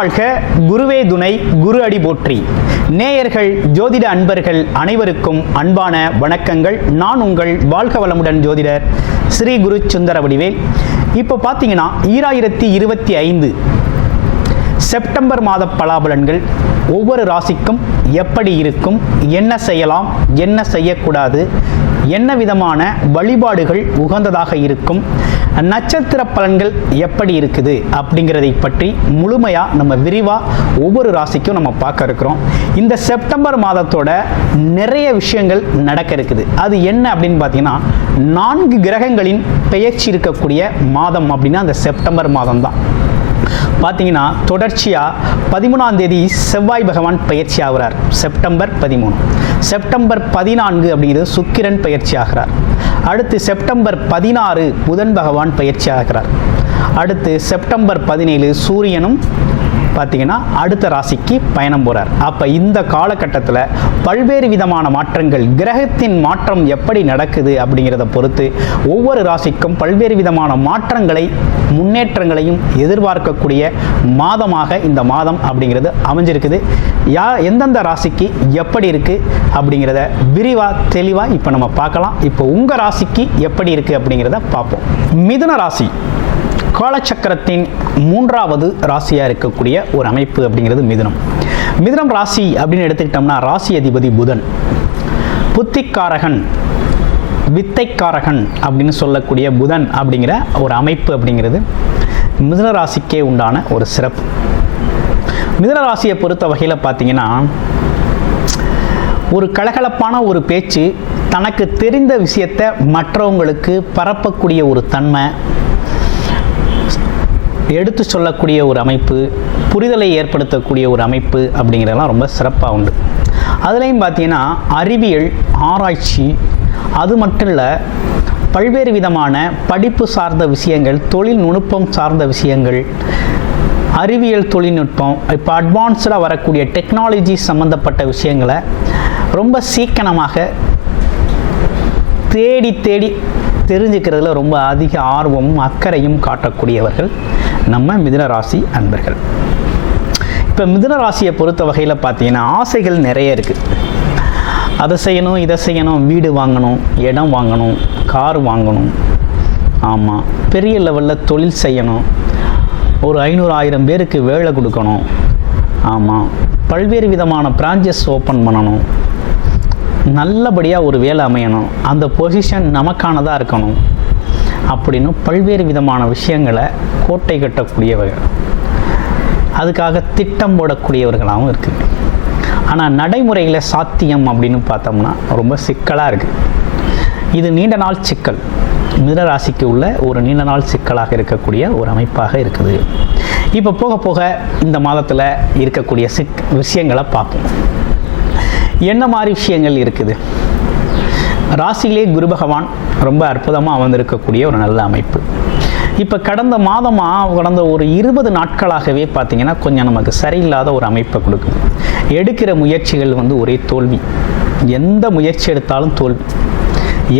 வாழ்க, குருவே துணை, குரு அடி போற்றி. நேயர்கள், ஜோதிட அன்பர்கள் அனைவருக்கும் அன்பான வணக்கங்கள். நான் உங்கள் வாழ்க வளமுடன் ஜோதிடர் ஸ்ரீ குரு சுந்தர வடிவேல். இப்போ பார்த்தீங்கன்னா 2025 செப்டம்பர் மாத பலாபலன்கள் ஒவ்வொரு ராசிக்கும் எப்படி இருக்கும், என்ன செய்யலாம், என்ன செய்யக்கூடாது, என்ன விதமான வழிபாடுகள் உகந்ததாக இருக்கும், நட்சத்திர பலன்கள் எப்படி இருக்குது அப்படிங்கிறதை பற்றி முழுமையாக நம்ம விரிவாக ஒவ்வொரு ராசிக்கும் நம்ம பார்க்க இருக்கிறோம். இந்த செப்டம்பர் மாதத்தோட நிறைய விஷயங்கள் நடக்க இருக்குது. அது என்ன அப்படின்னு பார்த்தீங்கன்னா, 4 கிரகங்களின் பெயர்ச்சி இருக்கக்கூடிய மாதம் அப்படின்னா அந்த செப்டம்பர் மாதம் தான். பார்த்தீங்கன்னா தொடர்ச்சியாக 13ஆம் தேதி செவ்வாய் பகவான் பயிற்சி ஆகிறார், செப்டம்பர் 13. செப்டம்பர் 14 அப்படிங்கிறது சுக்கிரன் பயிற்சி ஆகிறார். அடுத்து செப்டம்பர் 16 புதன் பகவான் பயிற்சி ஆகிறார். அடுத்து செப்டம்பர் 17 சூரியனும் பார்த்தீங்கன்னா அடுத்த ராசிக்கு பயணம் போகிறார். அப்போ இந்த காலகட்டத்தில் பல்வேறு விதமான மாற்றங்கள், கிரகத்தின் மாற்றம் எப்படி நடக்குது அப்படிங்கிறத பொறுத்து ஒவ்வொரு ராசிக்கும் பல்வேறு விதமான மாற்றங்களை, முன்னேற்றங்களையும் எதிர்பார்க்கக்கூடிய மாதமாக இந்த மாதம் அப்படிங்கிறது அமைஞ்சிருக்குது. எந்தெந்த ராசிக்கு எப்படி இருக்குது அப்படிங்கிறத விரிவாக தெளிவாக இப்போ நம்ம பார்க்கலாம். இப்போ உங்கள் ராசிக்கு எப்படி இருக்குது அப்படிங்கிறத பார்ப்போம். மிதுன ராசி காலச்சக்கரத்தின் 3வது ராசியாக இருக்கக்கூடிய ஒரு அமைப்பு அப்படிங்கிறது மிதுனம். மிதுனம் ராசி அப்படின்னு எடுத்துக்கிட்டோம்னா ராசி அதிபதி புதன், புத்திக்காரகன், வித்தைக்காரகன் அப்படின்னு சொல்லக்கூடிய புதன் அப்படிங்கிற ஒரு அமைப்பு அப்படிங்கிறது மிதுன ராசிக்கே உண்டான ஒரு சிறப்பு. மிதுன ராசியை பொறுத்த வகையில் பார்த்தீங்கன்னா, ஒரு கலகலப்பான ஒரு பேச்சு, தனக்கு தெரிந்த விஷயத்தை மற்றவங்களுக்கு பரப்பக்கூடிய ஒரு தன்மை, எடுத்து சொல்லக்கூடிய ஒரு அமைப்பு, புரிதலை ஏற்படுத்தக்கூடிய ஒரு அமைப்பு அப்படிங்கிறதெல்லாம் ரொம்ப சிறப்பாக உண்டு. அதுலேயும் பார்த்தீங்கன்னா அறிவியல், ஆராய்ச்சி, அது மட்டும் இல்லை பல்வேறு விதமான படிப்பு சார்ந்த விஷயங்கள், தொழில்நுட்பம் சார்ந்த விஷயங்கள், அறிவியல் தொழில்நுட்பம், இப்போ அட்வான்ஸ்டாக வரக்கூடிய டெக்னாலஜி சம்மந்தப்பட்ட விஷயங்களை ரொம்ப சீக்கிரமாக தேடி தெரிஞ்சுக்கிறதுல ரொம்ப அதிக ஆர்வமும் அக்கறையும் காட்டக்கூடியவர்கள் நம்ம மிதுன ராசி அன்பர்கள். இப்போ மிதுன ராசியை பொறுத்த வகையில் பார்த்தீங்கன்னா ஆசைகள் நிறைய இருக்குது. அதை செய்யணும், இதை செய்யணும், வீடு வாங்கணும், இடம் வாங்கணும், கார் வாங்கணும், ஆமாம் பெரிய லெவலில் தொழில் செய்யணும், ஒரு 500,000 பேருக்கு வேலை கொடுக்கணும், ஆமாம் பல்வேறு விதமான பிரான்ச்சஸ் ஓப்பன் பண்ணணும், நல்லபடியாக ஒரு வேலை அமையணும், அந்த பொசிஷன் நமக்கானதாக இருக்கணும் அப்படின்னு பல்வேறு விதமான விஷயங்களை கோட்டை கட்டக்கூடியவர்கள், அதுக்காக திட்டம் போடக்கூடியவர்களாகவும் இருக்குது. ஆனால் நடைமுறையில் சாத்தியம் அப்படின்னு பார்த்தோம்னா ரொம்ப சிக்கலாக இருக்குது. இது நீண்ட நாள் சிக்கல், மிதுன ராசிக்கு உள்ள ஒரு நீண்ட நாள் சிக்கலாக இருக்கக்கூடிய ஒரு அமைப்பாக இருக்குது. இப்போ போக போக இந்த மாதத்தில் இருக்கக்கூடிய விஷயங்களை பார்ப்போம். என்ன மாதிரி விஷயங்கள் இருக்குது? ராசியிலே குரு பகவான் ரொம்ப அற்புதமாக அமர்ந்திருக்கக்கூடிய ஒரு நல்ல அமைப்பு. இப்போ கடந்த ஒரு 20 நாட்களாகவே பார்த்தீங்கன்னா கொஞ்சம் நமக்கு சரியில்லாத ஒரு அமைப்பை கொடுக்குது. எடுக்கிற முயற்சிகள் ஒரே தோல்வி, எந்த முயற்சி எடுத்தாலும் தோல்வி,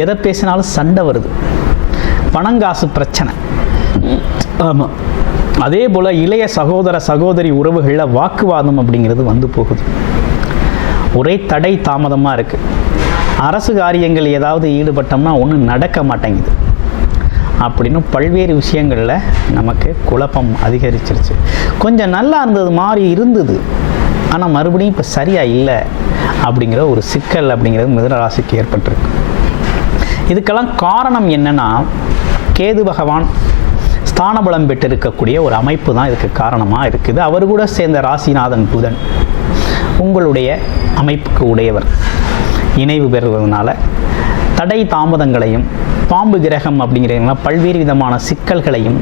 எதை பேசினாலும் சண்டை வருது, பணங்காசு பிரச்சனை. ஆமாம், அதே போல் இளைய சகோதர சகோதரி உறவுகளில் வாக்குவாதம் அப்படிங்கிறது போகுது. ஒரே தடை தாமதமாக இருக்குது. அரசு காரியங்கள் ஏதாவது ஈடுபட்டோம்னா ஒன்றும் நடக்க மாட்டேங்குது அப்படின்னு பல்வேறு விஷயங்களில் நமக்கு குழப்பம் அதிகரிச்சிருச்சு. கொஞ்சம் நல்லா இருந்தது மாதிரி இருந்தது, ஆனால் மறுபடியும் இப்போ சரியாக இல்லை அப்படிங்கிற ஒரு சிக்கல் அப்படிங்கிறது மிதுன ராசிக்கு ஏற்பட்டிருக்கு. இதுக்கெல்லாம் காரணம் என்னென்னா, கேது பகவான் ஸ்தானபலம் பெற்றிருக்கக்கூடிய ஒரு அமைப்பு தான் இதுக்கு காரணமாக இருக்குது. அவர் கூட சேர்ந்த ராசிநாதன் புதன் உங்களுடைய அமைப்புக்கு உடையவர் இணைவு பெறுவதனால தடை தாமதங்களையும், பாம்பு கிரகம் அப்படிங்கிறதுனால பல்வேறு விதமான சிக்கல்களையும்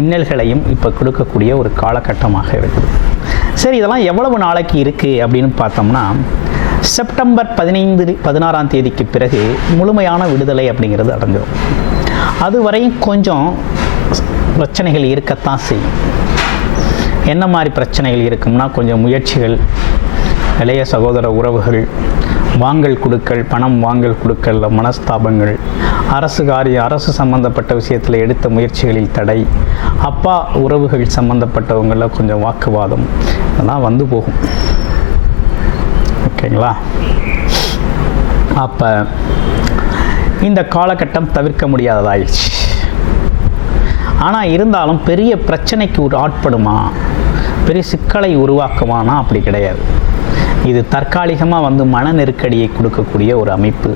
இன்னல்களையும் இப்போ கொடுக்கக்கூடிய ஒரு காலகட்டமாக இருக்குது. சரி, இதெல்லாம் எவ்வளவு நாளைக்கு இருக்குது அப்படின்னு பார்த்தோம்னா, செப்டம்பர் 16ஆம் தேதிக்கு பிறகு முழுமையான விடுதலை அப்படிங்கிறது அடைஞ்சிடும். அதுவரையும் கொஞ்சம் பிரச்சனைகள் இருக்கத்தான் செய்யும். என்ன மாதிரி பிரச்சனைகள் இருக்கும்னா, கொஞ்சம் முயற்சிகள், இளைய சகோதர உறவுகள், வாங்கல் கொடுக்கல், பணம் வாங்கல் கொடுக்கல், மனஸ்தாபங்கள், அரசு சம்பந்தப்பட்ட விஷயத்தில் எடுத்த முயற்சிகளில் தடை, அப்பா உறவுகள் சம்பந்தப்பட்டவங்கள கொஞ்சம் வாக்குவாதம், இதெல்லாம் வந்து போகும். ஓகேங்களா? அப்போ இந்த காலகட்டம் தவிர்க்க முடியாததாயிடுச்சு. ஆனால் இருந்தாலும் பெரிய பிரச்சனைக்கு ஆட்படுமா, பெரிய சிக்கலை உருவாக்குமானா அப்படி கிடையாது. இது தற்காலிகமாக வந்து மன நெருக்கடியை கொடுக்கக்கூடிய ஒரு அமைப்பு,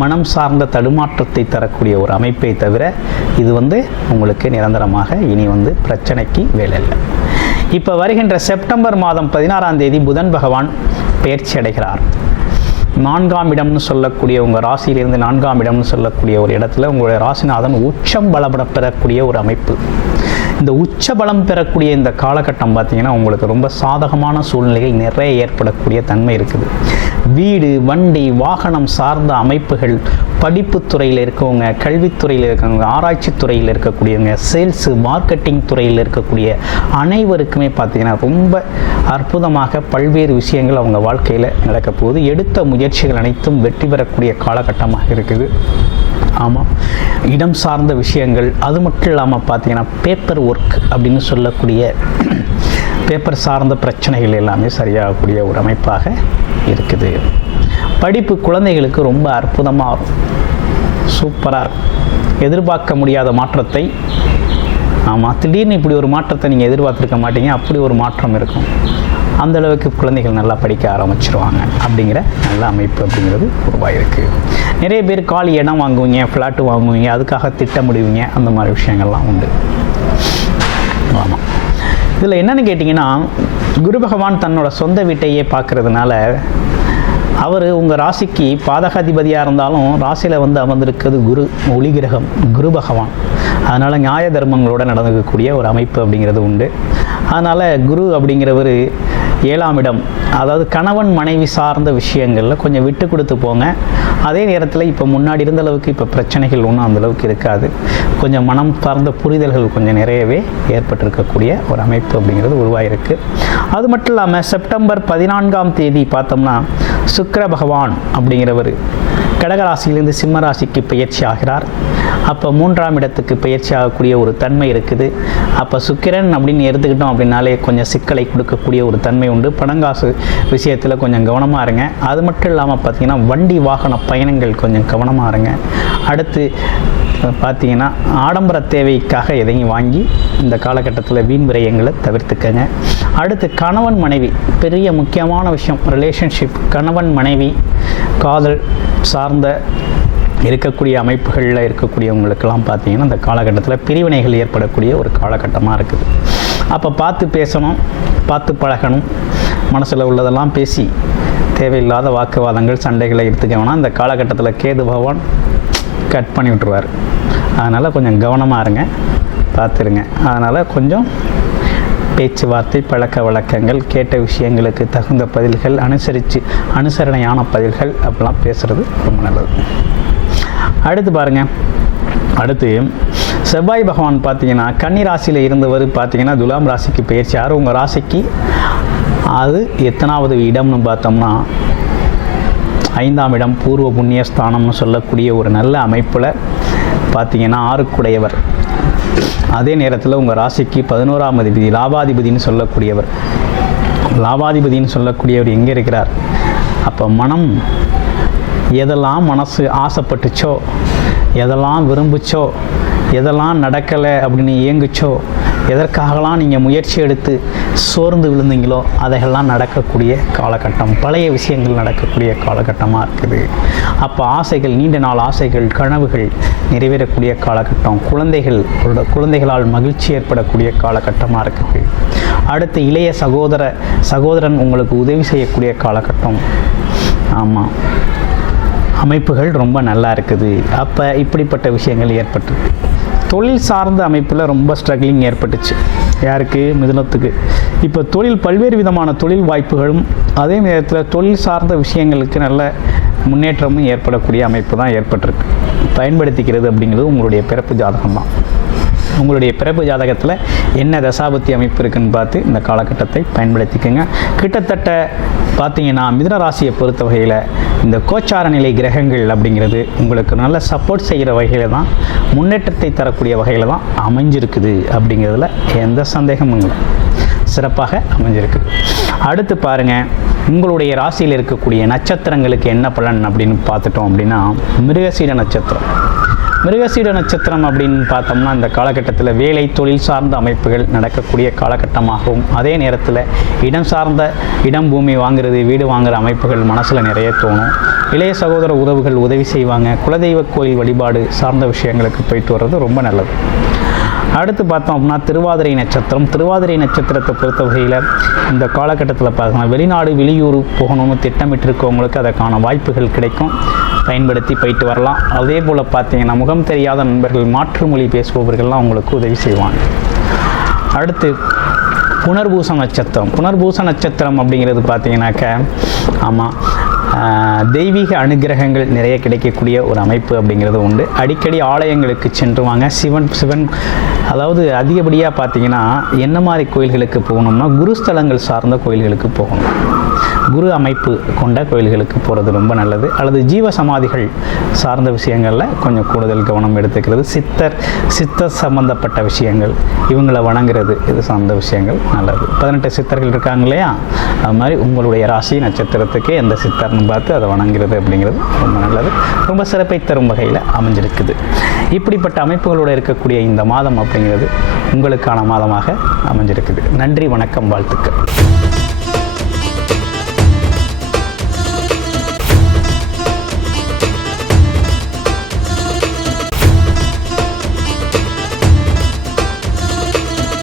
மனம் சார்ந்த தடுமாற்றத்தை தரக்கூடிய ஒரு அமைப்பை தவிர இது வந்து உங்களுக்கு நிரந்தரமாக இனி வந்து பிரச்சனைக்கு வேலை இல்லை. இப்போ வருகின்ற செப்டம்பர் மாதம் 16ஆம் தேதி புதன் பகவான் பெயர்ச்சி அடைகிறார். 4ஆம் இடம்னு சொல்லக்கூடிய உங்கள் ராசியிலிருந்து 4ஆம் இடம்னு சொல்லக்கூடிய ஒரு இடத்துல உங்களுடைய ராசிநாதன் உச்சம் பலம் பெறக்கூடிய ஒரு அமைப்பு. இந்த உச்ச பலம் பெறக்கூடிய இந்த காலகட்டம் பார்த்திங்கன்னா உங்களுக்கு ரொம்ப சாதகமான சூழ்நிலைகள் நிறைய ஏற்படக்கூடிய தன்மை இருக்குது. வீடு, வண்டி, வாகனம் சார்ந்த அமைப்புகள், படிப்பு துறையில் இருக்கவங்க, கல்வித்துறையில் இருக்கவங்க, ஆராய்ச்சி துறையில் இருக்கக்கூடியவங்க, சேல்ஸு மார்க்கெட்டிங் துறையில் இருக்கக்கூடிய அனைவருக்குமே பார்த்திங்கன்னா ரொம்ப அற்புதமாக பல்வேறு விஷயங்கள் அவங்க வாழ்க்கையில் நடக்க போகுது. எடுத்த முயற்சிகள் அனைத்தும் வெற்றி பெறக்கூடிய காலகட்டமாக இருக்குது. ஆமாம், இடம் சார்ந்த விஷயங்கள், அது மட்டும் இல்லாமல் பார்த்தீங்கன்னா பேப்பர் ஒர்க் அப்படின்னு சொல்லக்கூடிய பேப்பர் சார்ந்த பிரச்சனைகள் எல்லாமே சரியாகக்கூடிய ஒரு அமைப்பாக இருக்குது. படிப்பு குழந்தைகளுக்கு ரொம்ப அற்புதமாக இருக்கும், சூப்பராக இருக்கும். எதிர்பார்க்க முடியாத மாற்றத்தை, ஆமாம், திடீர்னு இப்படி ஒரு மாற்றத்தை நீங்கள் எதிர்பார்த்துருக்க மாட்டீங்க, அப்படி ஒரு மாற்றம் இருக்கும். அந்தளவுக்கு குழந்தைகள் நல்லா படிக்க ஆரம்பிச்சிருவாங்க அப்படிங்கிற நல்ல அமைப்பு அப்படிங்கிறது உருவாகிருக்கு. நிறைய பேர் காலி இடம் வாங்குவீங்க, ஃப்ளாட்டு வாங்குவீங்க, அதுக்காக திட்டமிடுவீங்க, அந்த மாதிரி விஷயங்கள்லாம் உண்டு. ஆமாம், இதில் என்னென்னு கேட்டிங்கன்னா, குரு பகவான் தன்னோட சொந்த வீட்டையே பார்க்கறதுனால அவர் உங்கள் ராசிக்கு பாதகாதிபதியாக இருந்தாலும் ராசியில் வந்து அமர்ந்திருக்கிறது குரு, ஒளி கிரகம் குரு பகவான். அதனால் நியாய தர்மங்களோடு நடந்துக்கக்கூடிய ஒரு அமைப்பு அப்படிங்கிறது உண்டு. அதனால் குரு அப்படிங்கிறவர் 7ஆம் இடம், அதாவது கணவன் மனைவி சார்ந்த விஷயங்களில் கொஞ்சம் விட்டு கொடுத்து போங்க. அதே நேரத்தில் இப்போ முன்னாடி இருந்த அளவுக்கு இப்போ பிரச்சனைகள் ஒன்றும் அந்தளவுக்கு இருக்காது. கொஞ்சம் மனம் சார்ந்த புரிதல்கள் கொஞ்சம் நிறையவே ஏற்பட்டிருக்கக்கூடிய ஒரு அமைப்பு அப்படிங்கிறது உருவாகிருக்கு. அது மட்டும் இல்லாமல் செப்டம்பர் 14ஆம் தேதி பார்த்தோம்னா சுக்கிர பகவான் அப்படிங்கிறவர் கடகராசியிலிருந்து சிம்ம ராசிக்கு பயிற்சி ஆகிறார். அப்போ 3ஆம் இடத்துக்கு பயிற்சி ஆகக்கூடிய ஒரு தன்மை இருக்குது. அப்போ சுக்கிரன் அப்படின்னு எடுத்துக்கிட்டோம் அப்படின்னாலே கொஞ்சம் சிக்கலை கொடுக்கக்கூடிய ஒரு தன்மை உண்டு. பணங்காசு விஷயத்தில் கொஞ்சம் கவனமாக இருங்க. அது மட்டும் இல்லாமல் பார்த்தீங்கன்னா வண்டி வாகன பயணங்கள் கொஞ்சம் கவனமாக இருங்க. அடுத்து பார்த்தீங்கன்னா ஆடம்பர தேவைக்காக எதையும் வாங்கி இந்த காலகட்டத்தில் வீண் விரயங்களை தவிர்த்துக்கங்க. அடுத்து கணவன் மனைவி, பெரிய முக்கியமான விஷயம் ரிலேஷன்ஷிப், கணவன் மனைவி காதல் சார்ந்த இருக்கக்கூடிய அமைப்புகளில் இருக்கக்கூடியவங்களுக்கெல்லாம் பார்த்தீங்கன்னா இந்த காலகட்டத்தில் பிரிவினைகள் ஏற்படக்கூடிய ஒரு காலகட்டமாக இருக்குது. அப்போ பார்த்து பேசணும், பார்த்து பழகணும். மனசில் உள்ளதெல்லாம் பேசி தேவையில்லாத வாக்குவாதங்கள் சண்டைகளை எடுத்துக்க வேணாம். இந்த காலகட்டத்தில் கேது பகவான் கட் பண்ணி விட்டுருவார். அதனால் கொஞ்சம் கவனமாக இருங்க, பார்த்துருங்க. அதனால் கொஞ்சம் பேச்சுவார்த்தை, பழக்க வழக்கங்கள், கேட்ட விஷயங்களுக்கு தகுந்த பதில்கள், அனுசரணையான பதில்கள் அப்படிலாம் பேசுகிறது ரொம்ப நல்லது. அடுத்து பாருங்கள், அடுத்து செவ்வாய் பகவான் பார்த்தீங்கன்னா கன்னி ராசியில் இருந்தவர் பார்த்தீங்கன்னா துலாம் ராசிக்கு பயிற்சியார். உங்கள் ராசிக்கு அது எத்தனாவது இடம்னு பார்த்தோம்னா 5ஆம் இடம், பூர்வ புண்ணியஸ்தானம்னு சொல்லக்கூடிய ஒரு நல்ல அமைப்பில் பார்த்தீங்கன்னா 6க்குடையவர். அதே நேரத்தில் உங்கள் ராசிக்கு 11ஆம் அதிபதி, லாபாதிபதினு சொல்லக்கூடியவர். லாபாதிபதினு சொல்லக்கூடியவர் எங்கே இருக்கிறார்? அப்போ மனம் எதெல்லாம் மனசு ஆசைப்பட்டுச்சோ, எதெல்லாம் விரும்புச்சோ, எதெல்லாம் நடக்கலை அப்படின்னு ஏங்குச்சோ, எதற்காகலாம் நீங்கள் முயற்சி எடுத்து சோர்ந்து விழுந்தீங்களோ அதையெல்லாம் நடக்கக்கூடிய காலகட்டம், பழைய விஷயங்கள் நடக்கக்கூடிய காலகட்டமாக இருக்குது. அப்போ ஆசைகள், நீண்ட நாள் ஆசைகள், கனவுகள் நிறைவேறக்கூடிய காலகட்டம், குழந்தைகளால் மகிழ்ச்சி ஏற்படக்கூடிய காலகட்டமாக இருக்குது. அடுத்து இளைய சகோதரன் உங்களுக்கு உதவி செய்யக்கூடிய காலகட்டம். ஆமாம், அமைப்புகள் ரொம்ப நல்லா இருக்குது. அப்போ இப்படிப்பட்ட விஷயங்கள் ஏற்பட்டுருக்கு. தொழில் சார்ந்த அமைப்பில் ரொம்ப ஸ்ட்ரகிளிங் ஏற்பட்டுச்சு. யாருக்கு? மிதுனத்துக்கு. இப்போ பல்வேறு விதமான தொழில் வாய்ப்புகளும் அதே நேரத்தில் தொழில் சார்ந்த விஷயங்களுக்கு நல்ல முன்னேற்றமும் ஏற்படக்கூடிய அமைப்பு தான் ஏற்பட்டிருக்கு. பயன்படுத்திக்கிறது அப்படிங்கிறது உங்களுடைய பிறப்பு ஜாதகம் தான். உங்களுடைய பிறப்பு ஜாதகத்தில் என்ன தசாபத்தி அமைப்பு இருக்குன்னு பார்த்து இந்த காலகட்டத்தை பயன்படுத்திக்கோங்க. கிட்டத்தட்ட பார்த்தீங்கன்னா மிதுன ராசியை பொறுத்த வகையில் இந்த கோச்சார நிலை கிரகங்கள் அப்படிங்கிறது உங்களுக்கு நல்ல சப்போர்ட் செய்கிற வகையில் தான், முன்னேற்றத்தை தரக்கூடிய வகையில் தான் அமைஞ்சிருக்குது அப்படிங்கிறதுல எந்த சந்தேகமும் இல்லை, சிறப்பாக அமைஞ்சிருக்குது. அடுத்து பாருங்கள், உங்களுடைய ராசியில் இருக்கக்கூடிய நட்சத்திரங்களுக்கு என்ன பலன் அப்படின்னு பார்த்துட்டோம் அப்படின்னா, மிருகசீட நட்சத்திரம். மிருகசீட நட்சத்திரம் அப்படின்னு பார்த்தோம்னா இந்த காலகட்டத்தில் வேலை தொழில் சார்ந்த அமைப்புகள் நடக்கக்கூடிய காலகட்டமாகவும், அதே நேரத்தில் இடம் பூமி வாங்குறது, வீடு வாங்குகிற அமைப்புகள் மனசில் நிறைய தோணும். இளைய சகோதர உறவுகள் உதவி செய்வாங்க. குலதெய்வ கோயில் வழிபாடு சார்ந்த விஷயங்களுக்கு போயிட்டு வர்றது ரொம்ப நல்லது. அடுத்து பார்த்தோம் அப்படின்னா திருவாதிரை நட்சத்திரம். திருவாதிரை நட்சத்திரத்தை பொறுத்த வகையில் இந்த காலகட்டத்தில் பார்த்தோம்னா வெளிநாடு வெளியூர் போகணும்னு திட்டமிட்டிருக்கவங்களுக்கு அதற்கான வாய்ப்புகள் கிடைக்கும், பயன்படுத்தி போயிட்டு வரலாம். அதே போல் பார்த்தீங்கன்னா முகம் தெரியாத நண்பர்கள், மாற்று மொழி பேசுபவர்கள்லாம் உங்களுக்கு உதவி செய்வாங்க. அடுத்து புனர்பூச நட்சத்திரம். புனர்பூச நட்சத்திரம் அப்படிங்கிறது பார்த்தீங்கன்னாக்க ஆமாம் தெய்வீக அனுகிரகங்கள் நிறைய கிடைக்கக்கூடிய ஒரு அமைப்பு அப்படிங்கிறது உண்டு. அடிக்கடி ஆலயங்களுக்கு சென்று வாங்க. சிவன் அதாவது அதிகப்படியாக பார்த்தீங்கன்னா என்ன மாதிரி கோயில்களுக்கு போகணும்னா குருஸ்தலங்கள் சார்ந்த கோயில்களுக்கு போகணும். குரு அமைப்பு கொண்ட கோயில்களுக்கு போகிறது ரொம்ப நல்லது. அல்லது ஜீவ சமாதிகள் சார்ந்த விஷயங்களில் கொஞ்சம் கூடுதல் கவனம் எடுத்துக்கிறது. சித்தர் சம்பந்தப்பட்ட விஷயங்கள், இவங்களை வணங்குறது, இது சார்ந்த விஷயங்கள் நல்லது. 18 சித்தர்கள் இருக்காங்க இல்லையா, அது மாதிரி உங்களுடைய ராசி நட்சத்திரத்துக்கு எந்த சித்தர்னு பார்த்து அதை வணங்குறது அப்படிங்கிறது ரொம்ப நல்லது, ரொம்ப சிறப்பை தரும் வகையில் அமைஞ்சிருக்குது. இப்படிப்பட்ட அமைப்புகளோடு இருக்கக்கூடிய இந்த மாதம் அப்படிங்கிறது உங்களுக்கான மாதமாக அமைஞ்சிருக்குது. நன்றி, வணக்கம், வாழ்த்துக்கள்.